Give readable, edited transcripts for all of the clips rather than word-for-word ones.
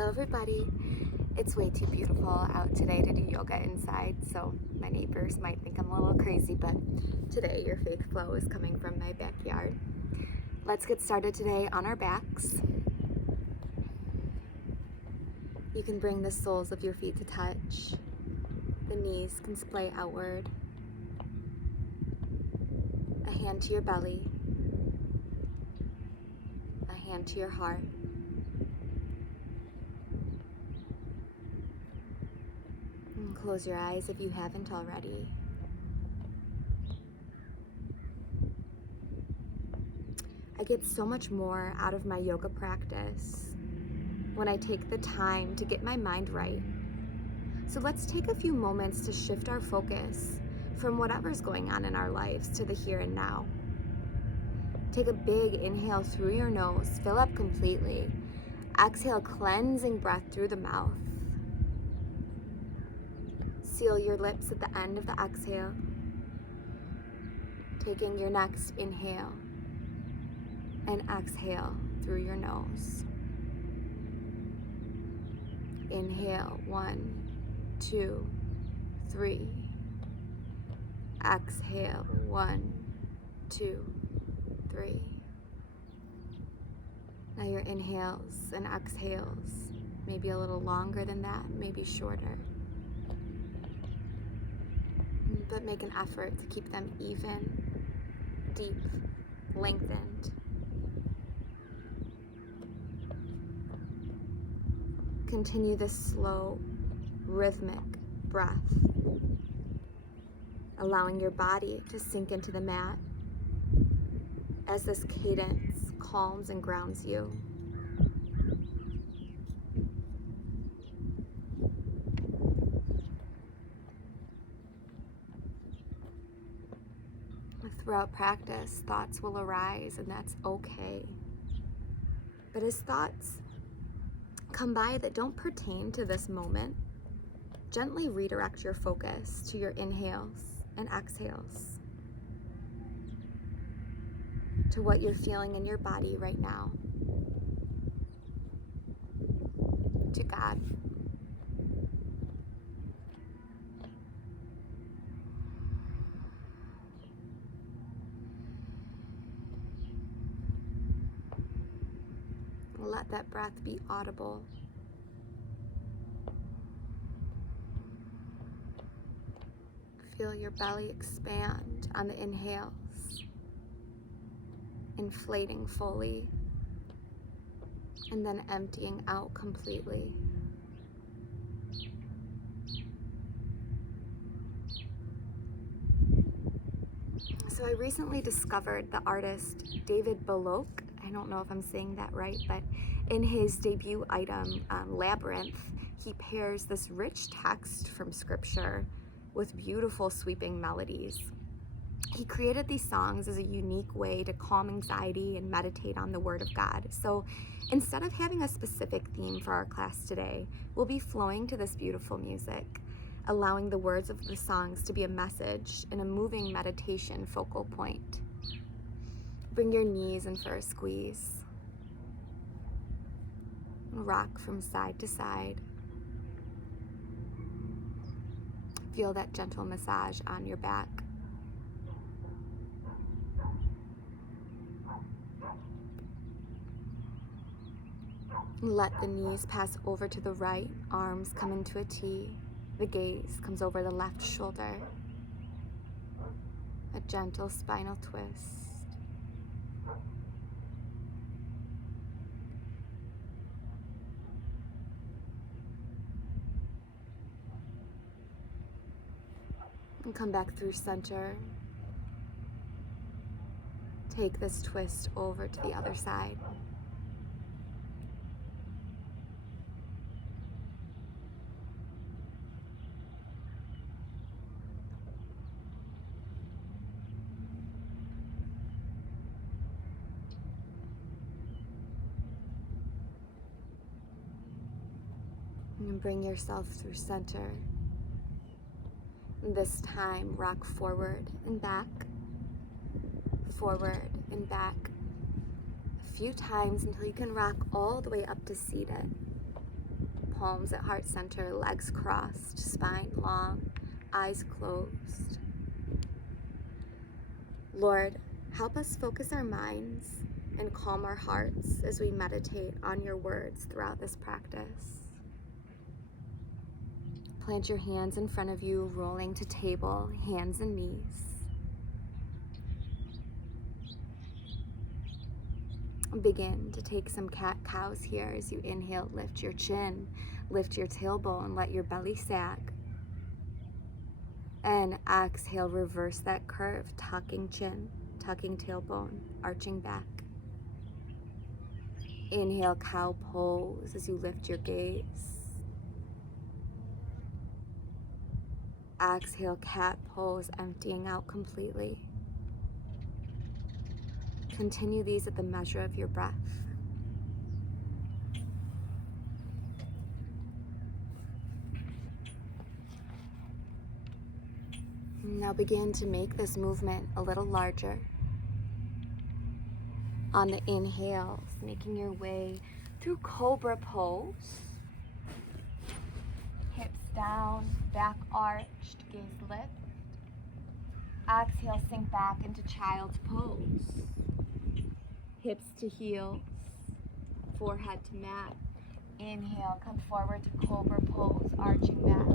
Hello everybody. It's way too beautiful out today to do yoga inside, so my neighbors might think I'm a little crazy, but today your faith flow is coming from my backyard. Let's get started today on our backs. You can bring the soles of your feet to touch. The knees can splay outward. A hand to your belly. A hand to your heart. And close your eyes if you haven't already. I get so much more out of my yoga practice when I take the time to get my mind right. So let's take a few moments to shift our focus from whatever's going on in our lives to the here and now. Take a big inhale through your nose, fill up completely. Exhale, cleansing breath through the mouth. Seal your lips at the end of the exhale. Taking your next inhale and exhale through your nose. Inhale, 1, 2, 3. Exhale, 1, 2, 3. Now your inhales and exhales, maybe a little longer than that, maybe shorter. But make an effort to keep them even, deep, lengthened. Continue this slow, rhythmic breath, allowing your body to sink into the mat as this cadence calms and grounds you. Throughout practice, thoughts will arise, and that's okay. But as thoughts come by that don't pertain to this moment, gently redirect your focus to your inhales and exhales, to what you're feeling in your body right now, to God. Let that breath be audible. Feel your belly expand on the inhales, inflating fully, and then emptying out completely. So I recently discovered the artist David Bullock. I don't know if I'm saying that right, but in his debut item, Labyrinth, he pairs this rich text from scripture with beautiful sweeping melodies. He created these songs as a unique way to calm anxiety and meditate on the Word of God. So instead of having a specific theme for our class today, we'll be flowing to this beautiful music, allowing the words of the songs to be a message and a moving meditation focal point. Bring your knees in for a squeeze. Rock from side to side. Feel that gentle massage on your back. Let the knees pass over to the right, arms come into a T. The gaze comes over the left shoulder. A gentle spinal twist. And come back through center. Take this twist over to the other side. And bring yourself through center. This time, rock forward and back, forward and back, a few times until you can rock all the way up to seated. palms at heart center, legs crossed, spine long, eyes closed. Lord, help us focus our minds and calm our hearts as we meditate on your words throughout this practice. Plant your hands in front of you, rolling to table, hands and knees. Begin to take some cat-cows here as you inhale, lift your chin, lift your tailbone, let your belly sag. And exhale, reverse that curve, tucking chin, tucking tailbone, arching back. Inhale, cow pose as you lift your gaze. Exhale, cat pose, emptying out completely. Continue these at the measure of your breath. Now begin to make this movement a little larger. On the inhales, making your way through cobra pose. Hips down, back arched, gaze lift. Exhale, sink back into child's pose. Hips to heels, forehead to mat. Inhale, come forward to cobra pose, arching back.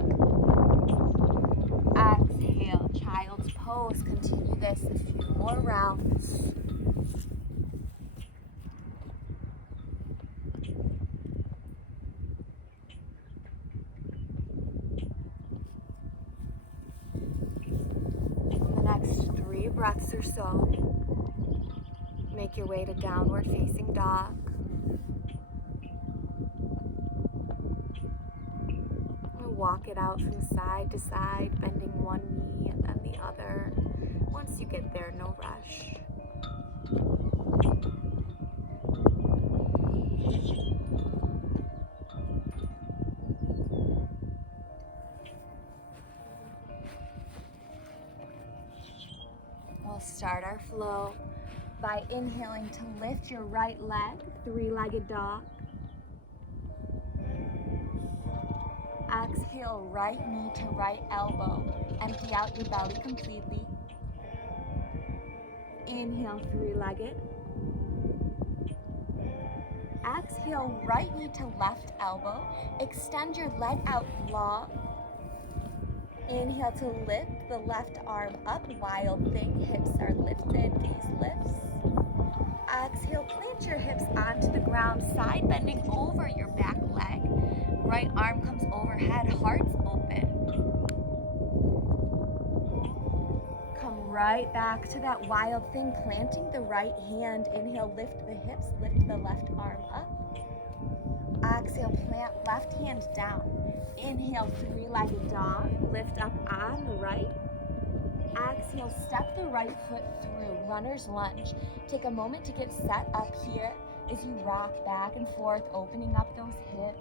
Exhale, child's pose. Continue this a few more rounds. In the next 3 breaths or so, make your way to downward facing dog. Walk it out from side to side, bending one knee and then the other. Once you get there, no rush. We'll start our flow by inhaling to lift your right leg, 3-legged dog. Exhale, right knee to right elbow. Empty out your belly completely. Inhale, 3-legged. Exhale, right knee to left elbow. Extend your leg out long. Inhale to lift the left arm up, wild thing. Hips are lifted, gaze lifts. Exhale, plant your hips onto the ground, side bending over your back leg. Right arm comes overhead, heart's open. Come right back to that wild thing, planting the right hand. Inhale, lift the hips, lift the left arm up. Exhale, plant left hand down. Inhale, 3-legged dog, lift up on the right. Exhale, step the right foot through, runner's lunge. Take a moment to get set up here as you rock back and forth, opening up those hips.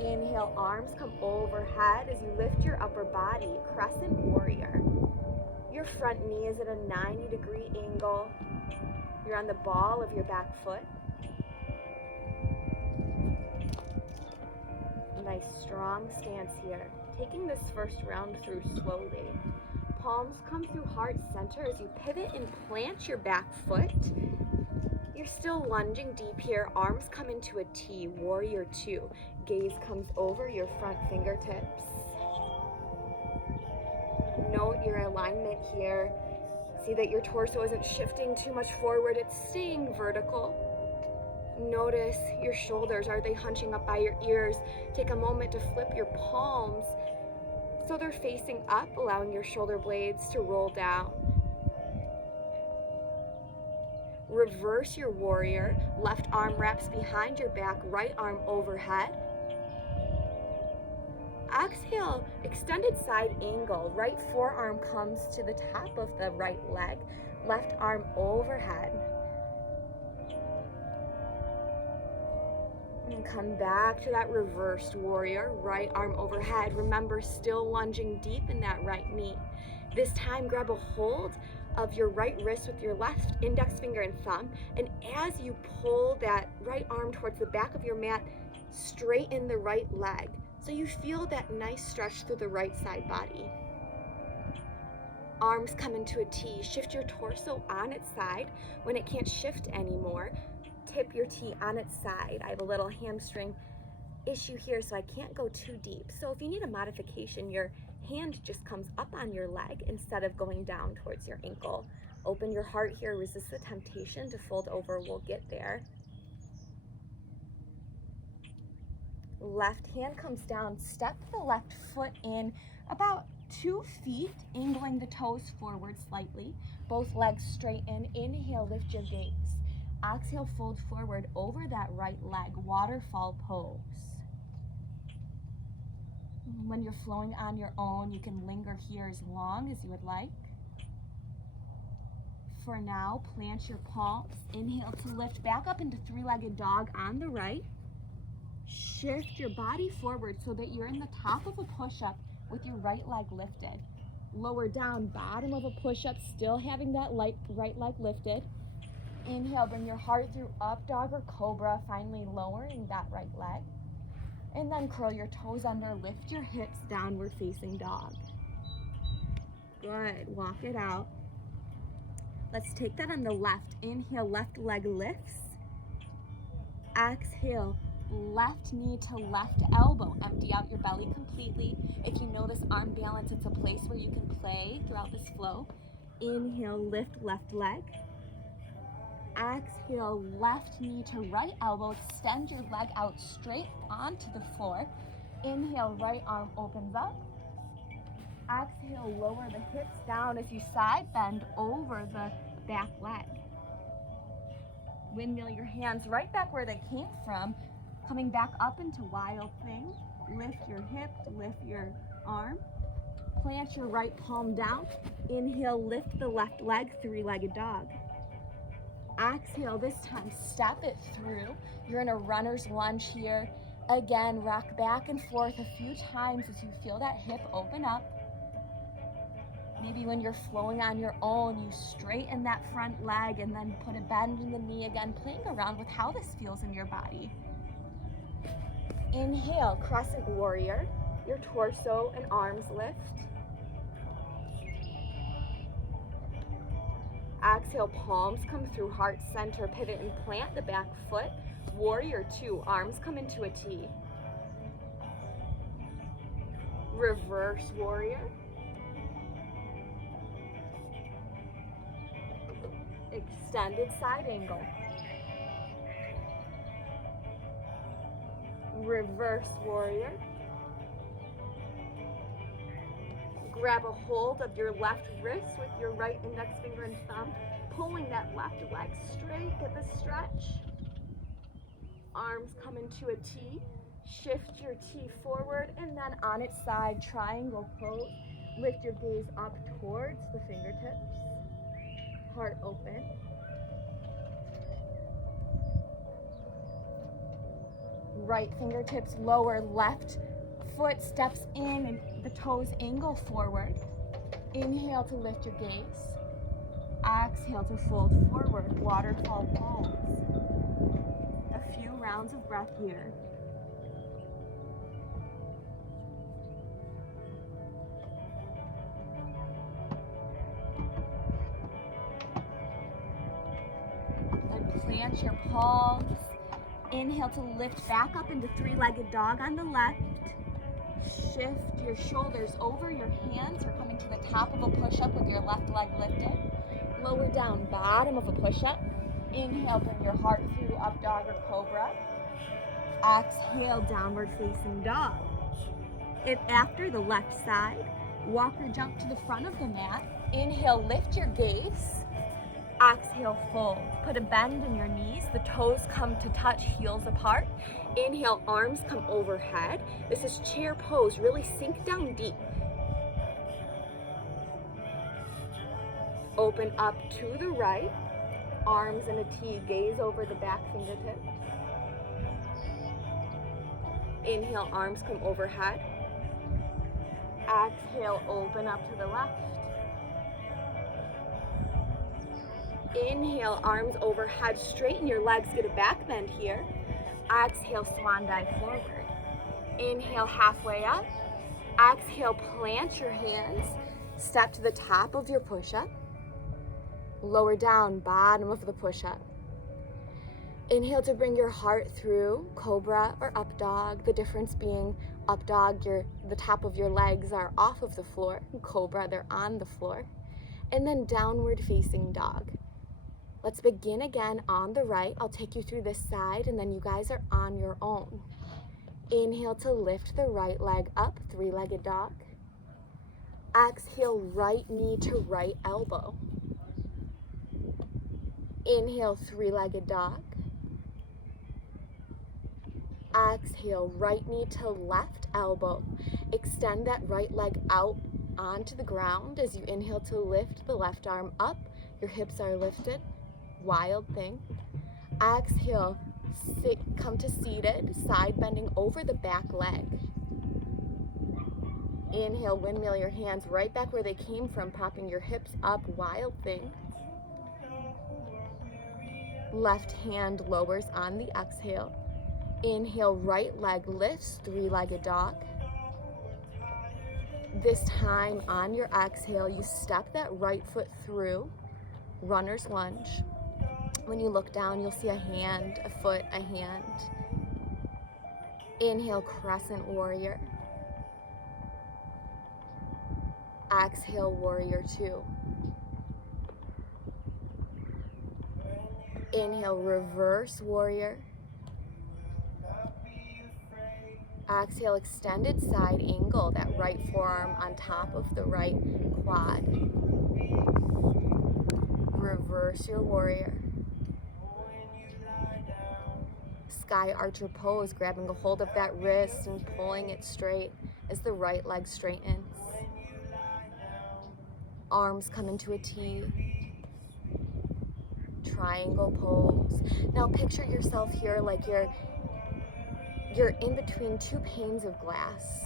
Inhale, arms come overhead as you lift your upper body, crescent warrior. Your front knee is at a 90-degree angle. You're on the ball of your back foot. Nice strong stance here. Taking this first round through slowly. Palms come through heart center as you pivot and plant your back foot. You're still lunging deep here. Arms come into a T, warrior 2. Gaze comes over your front fingertips. Note your alignment here. See that your torso isn't shifting too much forward, it's staying vertical. Notice your shoulders, are they hunching up by your ears? Take a moment to flip your palms so they're facing up, allowing your shoulder blades to roll down. Reverse your warrior, left arm wraps behind your back, right arm overhead. Exhale, extended side angle, right forearm comes to the top of the right leg, left arm overhead. And come back to that reversed warrior, right arm overhead. Remember, still lunging deep in that right knee. This time, grab a hold of your right wrist with your left index finger and thumb. And as you pull that right arm towards the back of your mat, straighten the right leg. So you feel that nice stretch through the right side body. Arms come into a T. Shift your torso on its side. When it can't shift anymore, tip your T on its side. I have a little hamstring issue here, so I can't go too deep. So if you need a modification, your hand just comes up on your leg instead of going down towards your ankle. Open your heart here, resist the temptation to fold over. We'll get there. Left hand comes down, step the left foot in about 2 feet, angling the toes forward slightly. Both legs straighten. Inhale, lift your gaze. Exhale, fold forward over that right leg, waterfall pose. When you're flowing on your own, you can linger here as long as you would like. For now, plant your palms. Inhale to lift back up into three-legged dog on the right. Shift your body forward so that you're in the top of a push-up with your right leg lifted. Lower down, bottom of a push-up, still having that right leg lifted. Inhale, bring your heart through up dog or cobra, finally lowering that right leg. And then curl your toes under, lift your hips, downward facing dog. Good, walk it out. Let's take that on the left. Inhale, left leg lifts. Exhale, left knee to left elbow. Empty out your belly completely. If you know this arm balance, it's a place where you can play throughout this flow. Inhale, lift left leg. Exhale, left knee to right elbow. Extend your leg out straight onto the floor. Inhale, right arm opens up. Exhale, lower the hips down as you side bend over the back leg. Windmill your hands right back where they came from, coming back up into wild thing. Lift your hip, lift your arm. Plant your right palm down. Inhale, lift the left leg, three-legged dog. Exhale, this time step it through. You're in a runner's lunge here. Again, rock back and forth a few times as you feel that hip open up. Maybe when you're flowing on your own, you straighten that front leg and then put a bend in the knee again, playing around with how this feels in your body. Inhale, crescent warrior. Your torso and arms lift. Exhale, palms come through heart center, pivot and plant the back foot. Warrior two, arms come into a T. Reverse warrior. Extended side angle. Reverse warrior. Grab a hold of your left wrist with your right index finger and thumb, pulling that left leg straight, get the stretch. Arms come into a T, shift your T forward, and then on its side, triangle pose. Lift your gaze up towards the fingertips, heart open. Right fingertips lower, left foot steps in and the toes angle forward. Inhale to lift your gaze. Exhale to fold forward, waterfall pose. A few rounds of breath here. And plant your palms. Inhale to lift back up into three-legged dog on the left. Shift your shoulders over your hands. We're coming to the top of a push-up with your left leg lifted. Lower down, bottom of a push-up. Inhale, bring your heart through up dog or cobra. Exhale, downward facing dog. If after the left side, walk or jump to the front of the mat. Inhale, lift your gaze. Exhale, fold. Put a bend in your knees. The toes come to touch, heels apart. Inhale, arms come overhead. This is chair pose. Really sink down deep. Open up to the right. Arms in a T. Gaze over the back fingertips. Inhale, arms come overhead. Exhale, open up to the left. Inhale, arms overhead, straighten your legs, get a back bend here. Exhale, swan dive forward. Inhale, halfway up. Exhale, plant your hands. Step to the top of your push-up. Lower down, bottom of the push-up. Inhale to bring your heart through cobra or up dog. The difference being up dog, the top of your legs are off of the floor. Cobra, they're on the floor. And then downward facing dog. Let's begin again on the right. I'll take you through this side and then you guys are on your own. Inhale to lift the right leg up, three-legged dog. Exhale, right knee to right elbow. Inhale, three-legged dog. Exhale, right knee to left elbow. Extend that right leg out onto the ground as you inhale to lift the left arm up. Your hips are lifted. Wild thing. Exhale, come to seated, side bending over the back leg. Inhale, windmill your hands right back where they came from, popping your hips up. Wild thing. Left hand lowers on the exhale. Inhale, right leg lifts, three-legged dog. This time on your exhale, you step that right foot through, runner's lunge. When you look down, you'll see a hand, a foot, a hand. Inhale, crescent warrior. Exhale, warrior two. Inhale, reverse warrior. Exhale, extended side angle, that right forearm on top of the right quad. Reverse your warrior. Sky archer pose, grabbing a hold of that wrist and pulling it straight as the right leg straightens. Arms come into a T. Triangle pose. Now picture yourself here like you're in between two panes of glass.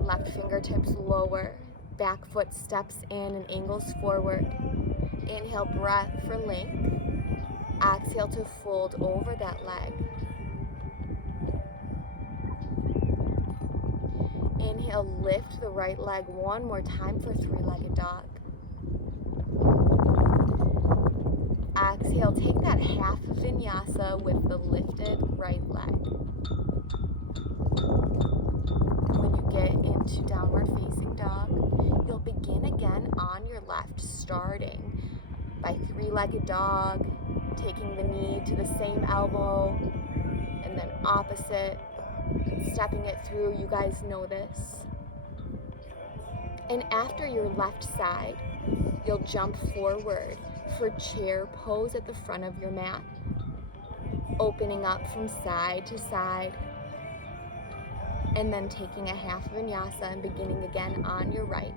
Left fingertips lower, back foot steps in and angles forward. Inhale, breath for length. Exhale to fold over that leg. Inhale, lift the right leg one more time for three-legged dog. Exhale, take that half vinyasa with the lifted right leg. When you get into downward facing dog, you'll begin again on your left, starting by three-legged dog, taking the knee to the same elbow, and then opposite, and stepping it through. You guys know this. And after your left side, you'll jump forward for chair pose at the front of your mat, opening up from side to side, and then taking a half vinyasa and beginning again on your right.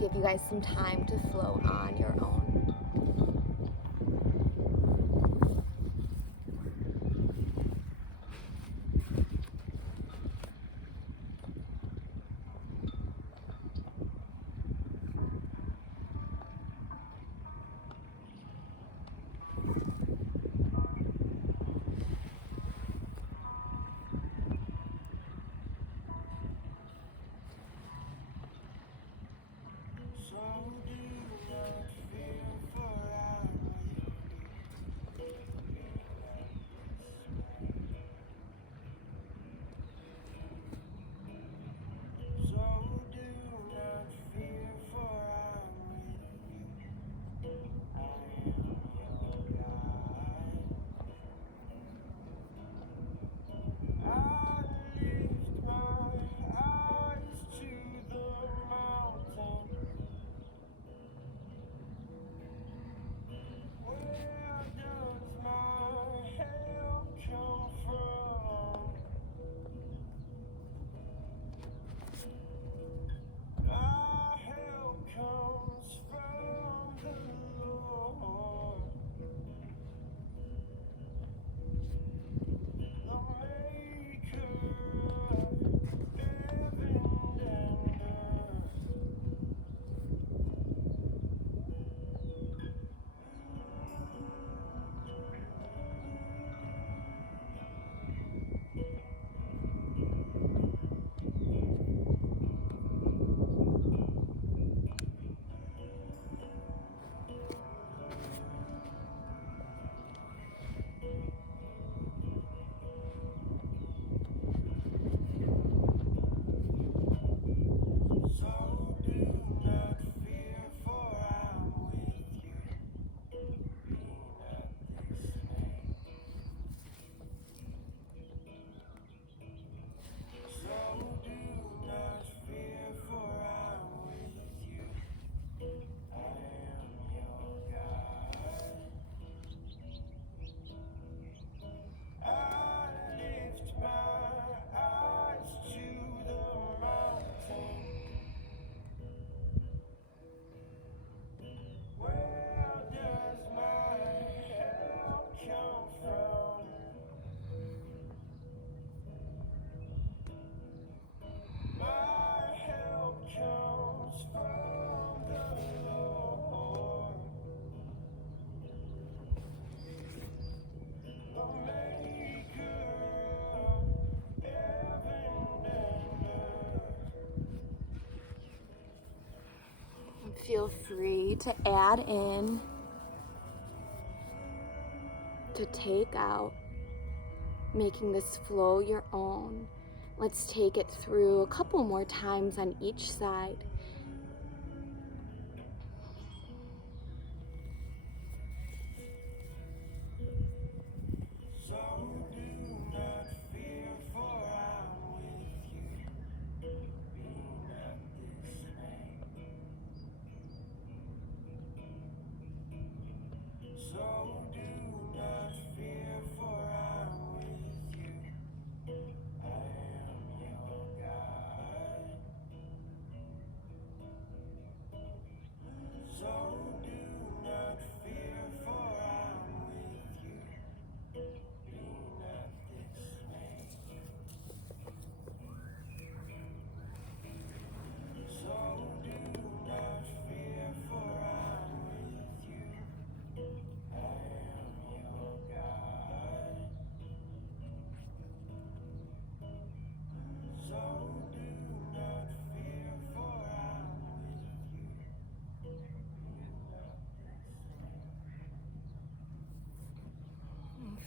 Give you guys some time to flow on your own. Feel free to add in, to take out, making this flow your own. Let's take it through a couple more times on each side.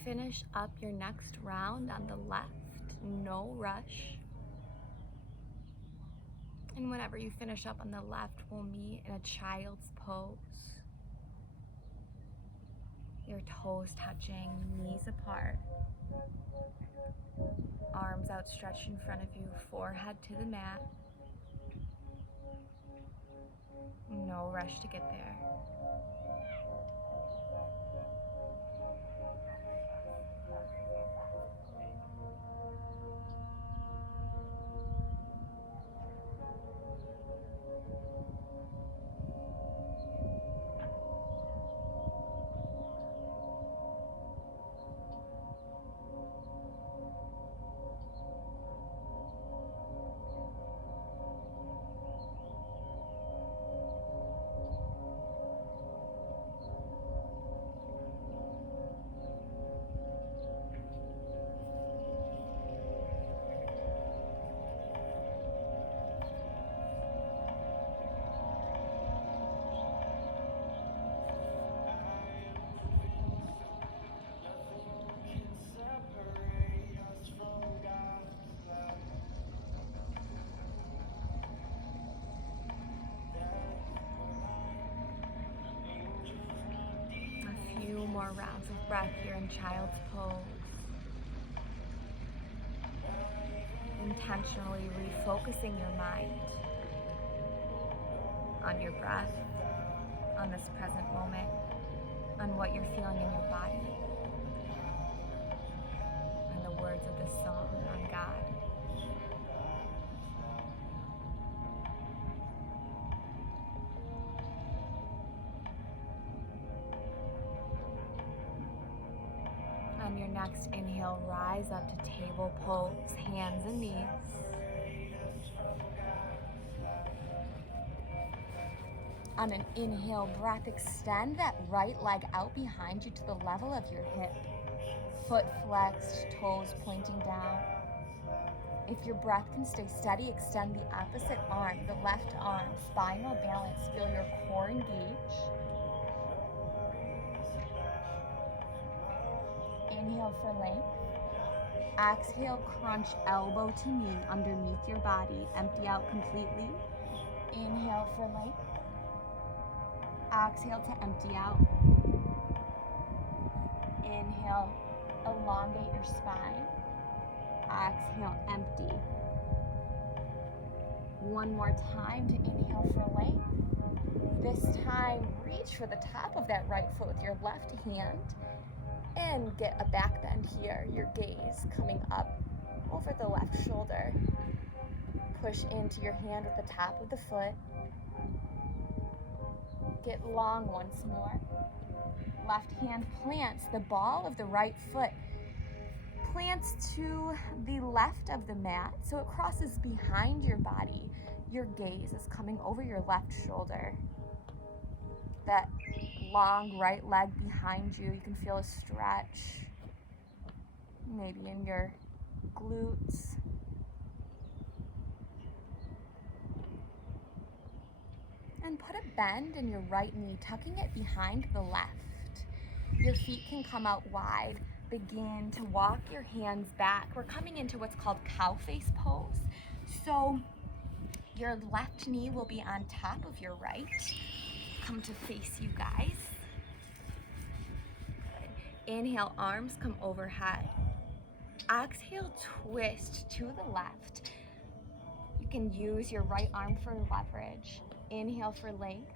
Finish up your next round on the left, no rush. And whenever you finish up on the left, we'll meet in a child's pose. Your toes touching, knees apart. Arms outstretched in front of you, forehead to the mat. No rush to get there. A few more rounds of breath here in child's pose. Intentionally refocusing your mind on your breath, on this present moment, on what you're feeling in your body, and the words of this song, on God. On your next inhale, rise up to table pose, hands and knees. On an inhale breath, extend that right leg out behind you to the level of your hip. Foot flexed, toes pointing down. If your breath can stay steady, extend the opposite arm, the left arm, spinal balance. Feel your core engage. Inhale for length. Exhale, crunch elbow to knee underneath your body. Empty out completely. Inhale for length. Exhale to empty out. Inhale, elongate your spine. Exhale, empty. One more time to inhale for length. This time, reach for the top of that right foot with your left hand and get a back bend here. Your gaze coming up over the left shoulder. Push into your hand with the top of the foot. Get long once more. Left hand plants the ball of the right foot. Plants to the left of the mat, so it crosses behind your body. Your gaze is coming over your left shoulder. That long right leg behind you, you can feel a stretch, maybe in your glutes. And put a bend in your right knee, tucking it behind the left. Your feet can come out wide. Begin to walk your hands back. We're coming into what's called cow face pose. So your left knee will be on top of your right. Come to face you guys. Good. Inhale, arms come overhead. Exhale, twist to the left. You can use your right arm for leverage. Inhale for length.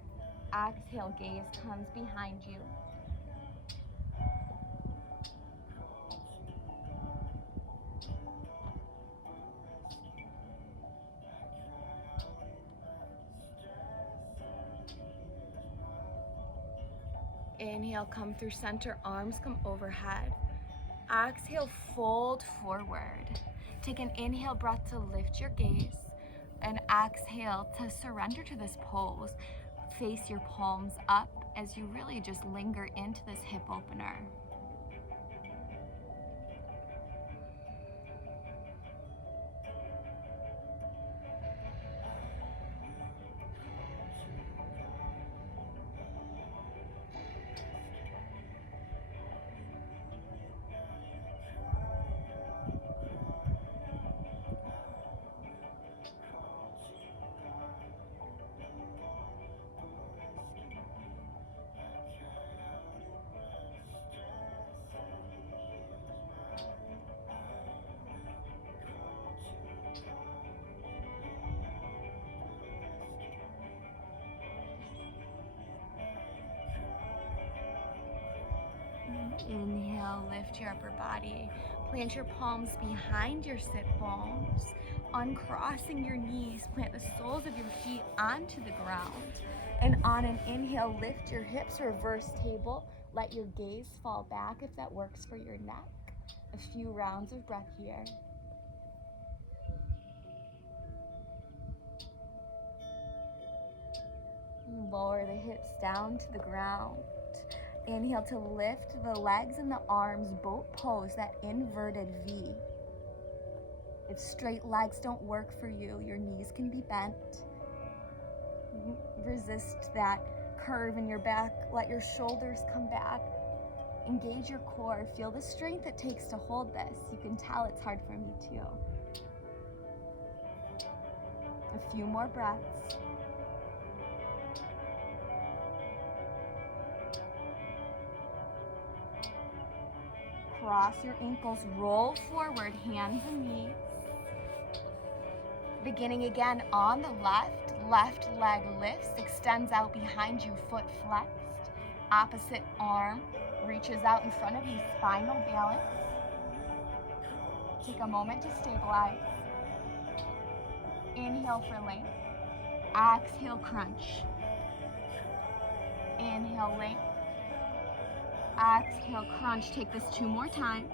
Exhale, gaze comes behind you. Inhale, come through center, arms come overhead. Exhale, fold forward. Take an inhale breath to lift your gaze, and exhale to surrender to this pose. Face your palms up as you really just linger into this hip opener. Inhale, lift your upper body. Plant your palms behind your sit bones. Uncrossing your knees, plant the soles of your feet onto the ground. And on an inhale, lift your hips, reverse table. Let your gaze fall back if that works for your neck. A few rounds of breath here. Lower the hips down to the ground. Inhale to lift the legs and the arms, boat pose, that inverted V. If straight legs don't work for you, your knees can be bent. Resist that curve in your back. Let your shoulders come back. Engage your core. Feel the strength it takes to hold this. You can tell it's hard for me too. A few more breaths. Cross your ankles, roll forward, hands and knees. Beginning again on the left leg lifts, extends out behind you, foot flexed. Opposite arm reaches out in front of you, spinal balance. Take a moment to stabilize. Inhale for length. Exhale, crunch. Inhale, length. Exhale, crunch. Take this 2 more times.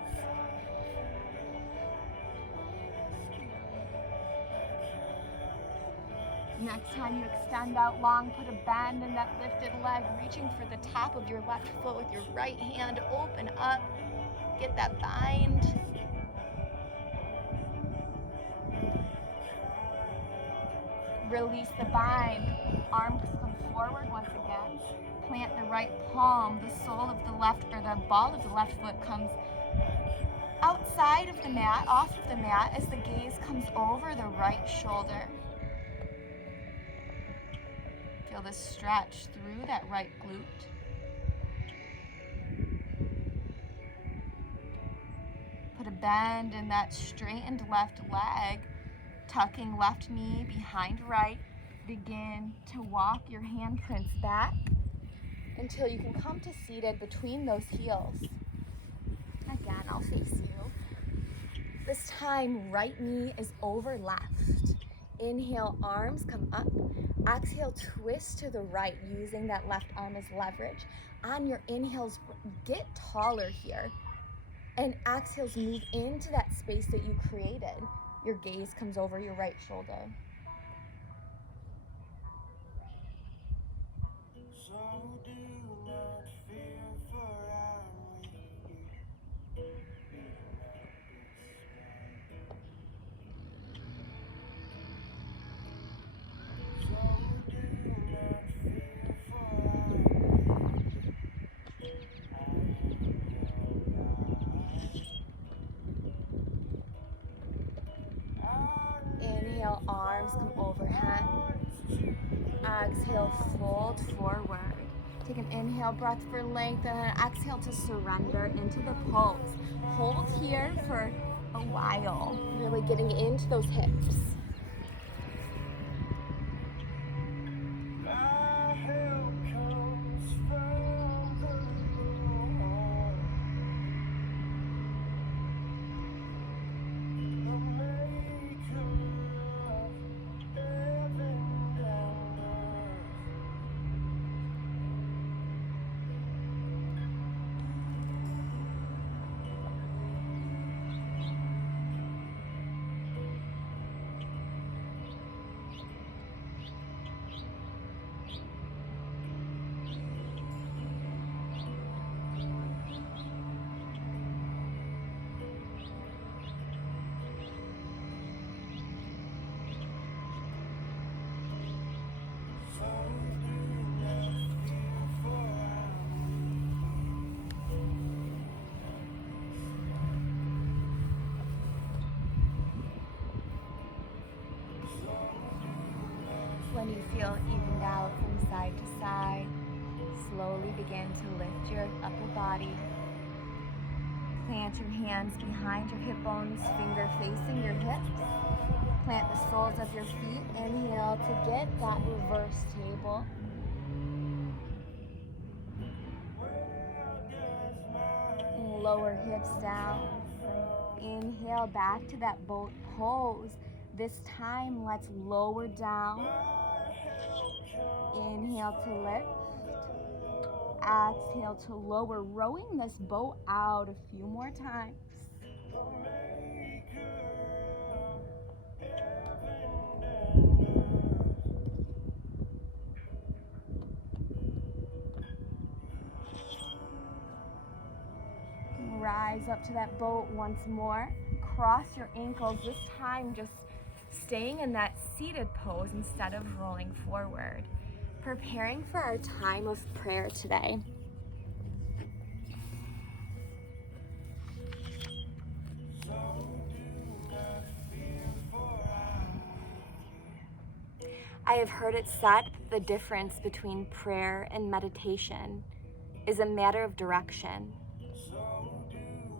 Next time you extend out long, put a bend in that lifted leg, reaching for the top of your left foot with your right hand. Open up. Get that bind. Release the bind. Arms come forward once again. Plant the right palm. The sole of the left, or the ball of the left foot comes outside of the mat, off of the mat, as the gaze comes over the right shoulder. Feel the stretch through that right glute. Put a bend in that straightened left leg, tucking left knee behind right. Begin to walk your handprints back until you can come to seated between those heels. Again, I'll face you. This time, right knee is over left. Inhale, arms come up. Exhale, twist to the right, using that left arm as leverage. On your inhales, get taller here. And exhales, move into that space that you created. Your gaze comes over your right shoulder. arms come overhead. Exhale, fold forward. Take an inhale, breath for length, and then exhale to surrender into the pose. Hold here for a while, really getting into those hips. When you feel evened out from side to side, slowly begin to lift your upper body. Plant your hands behind your hip bones, finger facing your hips. Plant the soles of your feet. Inhale to get that reverse table. And lower hips down. Inhale back to that boat pose. This time, let's lower down. Inhale to lift. Exhale to lower, rowing this boat out a few more times. Rise up to that boat once more. Cross your ankles, this time just staying in that seated pose instead of rolling forward. Preparing for our time of prayer today. I have heard it said that the difference between prayer and meditation is a matter of direction.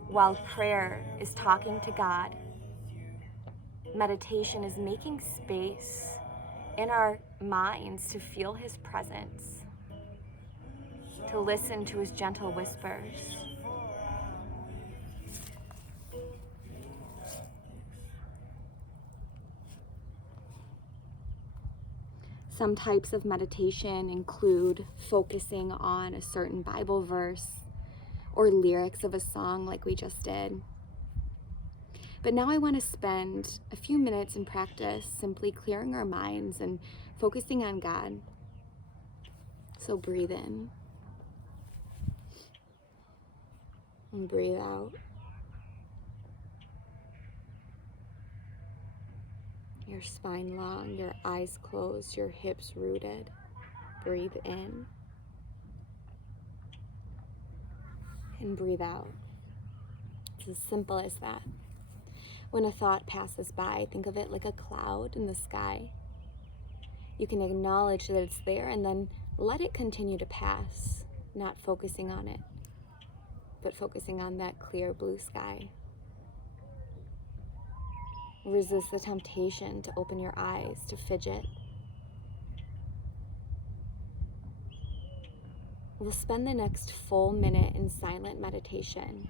While prayer is talking to God, meditation is making space in our minds to feel His presence, to listen to His gentle whispers. Some types of meditation include focusing on a certain Bible verse or lyrics of a song like we just did. But now I want to spend a few minutes in practice simply clearing our minds and focusing on God. So breathe in and breathe out. Your spine long, your eyes closed, your hips rooted. Breathe in and breathe out. It's as simple as that. When a thought passes by, think of it like a cloud in the sky. You can acknowledge that it's there and then let it continue to pass, not focusing on it, but focusing on that clear blue sky. Resist the temptation to open your eyes, to fidget. We'll spend the next full minute in silent meditation.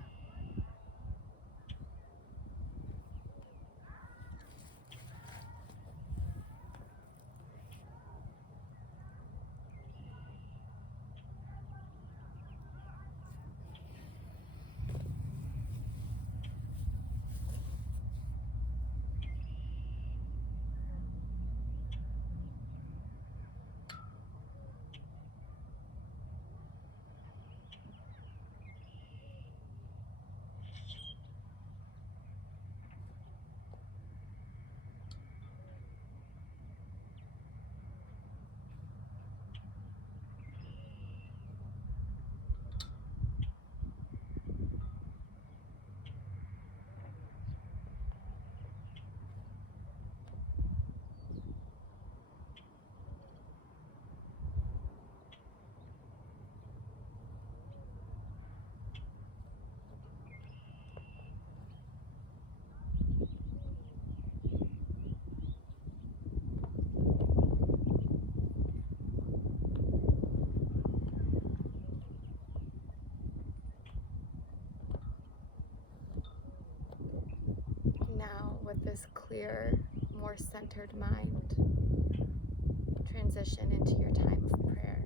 clear, more centered mind, transition into your time of prayer.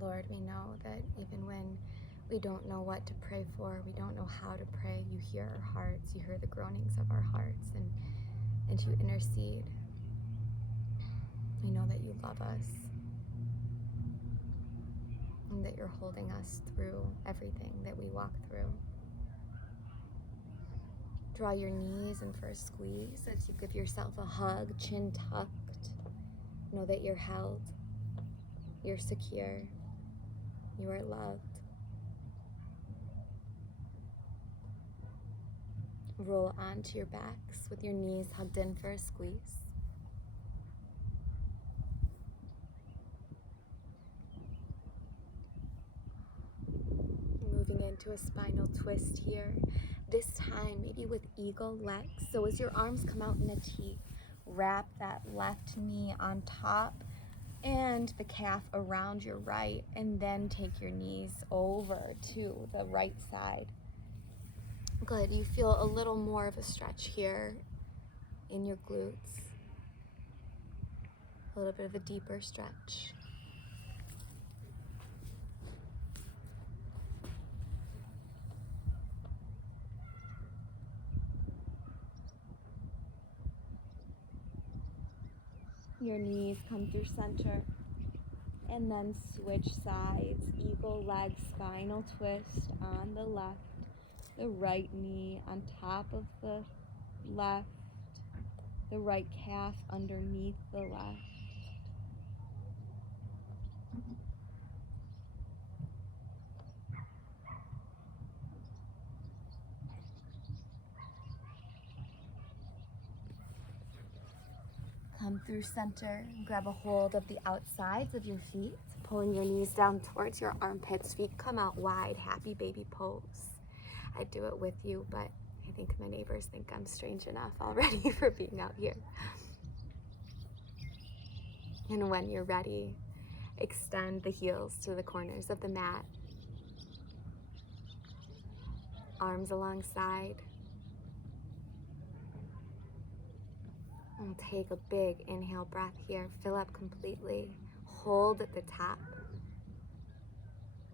Lord, we know that even when we don't know what to pray for, we don't know how to pray, you hear our hearts, you hear the groanings of our hearts, and you intercede. We know that you love us and that you're holding us through everything that we walk through. Draw your knees in for a squeeze as you give yourself a hug, chin tucked. Know that you're held, you're secure, you are loved. Roll onto your backs with your knees hugged in for a squeeze. Moving into a spinal twist here. This time, maybe with eagle legs. So as your arms come out in a T, wrap that left knee on top and the calf around your right, and then take your knees over to the right side. Good, you feel a little more of a stretch here in your glutes. A little bit of a deeper stretch. Your knees come through center, and then switch sides. Eagle leg, spinal twist on the left, the right knee on top of the left, the right calf underneath the left. Come through center, grab a hold of the outsides of your feet, pulling your knees down towards your armpits. Feet come out wide, happy baby pose. I do it with you, but I think my neighbors think I'm strange enough already for being out here. And when you're ready, extend the heels to the corners of the mat. Arms alongside. And take a big inhale breath here. Fill up completely. Hold at the top.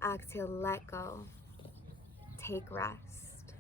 Exhale, let go. Take rest.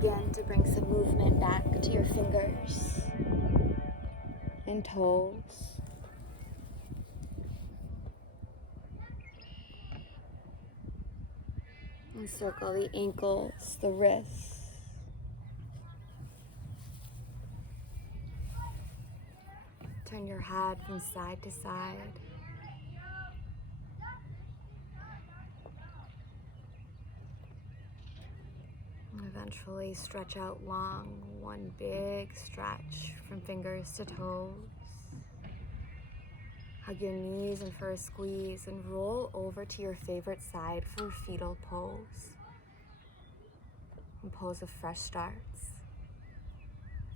Begin to bring some movement back to your fingers and toes. Encircle the ankles, the wrists. Turn your head from side to side. And eventually stretch out long, one big stretch from fingers to toes. Hug your knees in for a squeeze and roll over to your favorite side for fetal pose. A pose of fresh starts,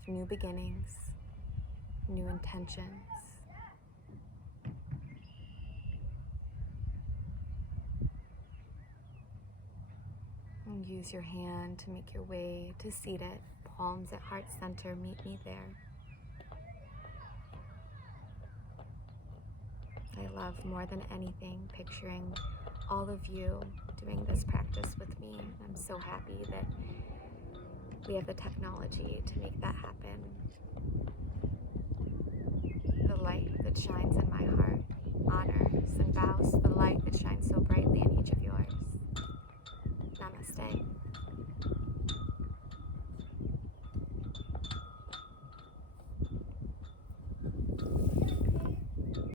new beginnings, new intentions. And use your hand to make your way to seated, palms at heart center, meet me there. I love more than anything picturing all of you doing this practice with me. I'm so happy that we have the technology to make that happen. The light that shines in my heart honors and bows to the light that shines so brightly in each of yours. Namaste.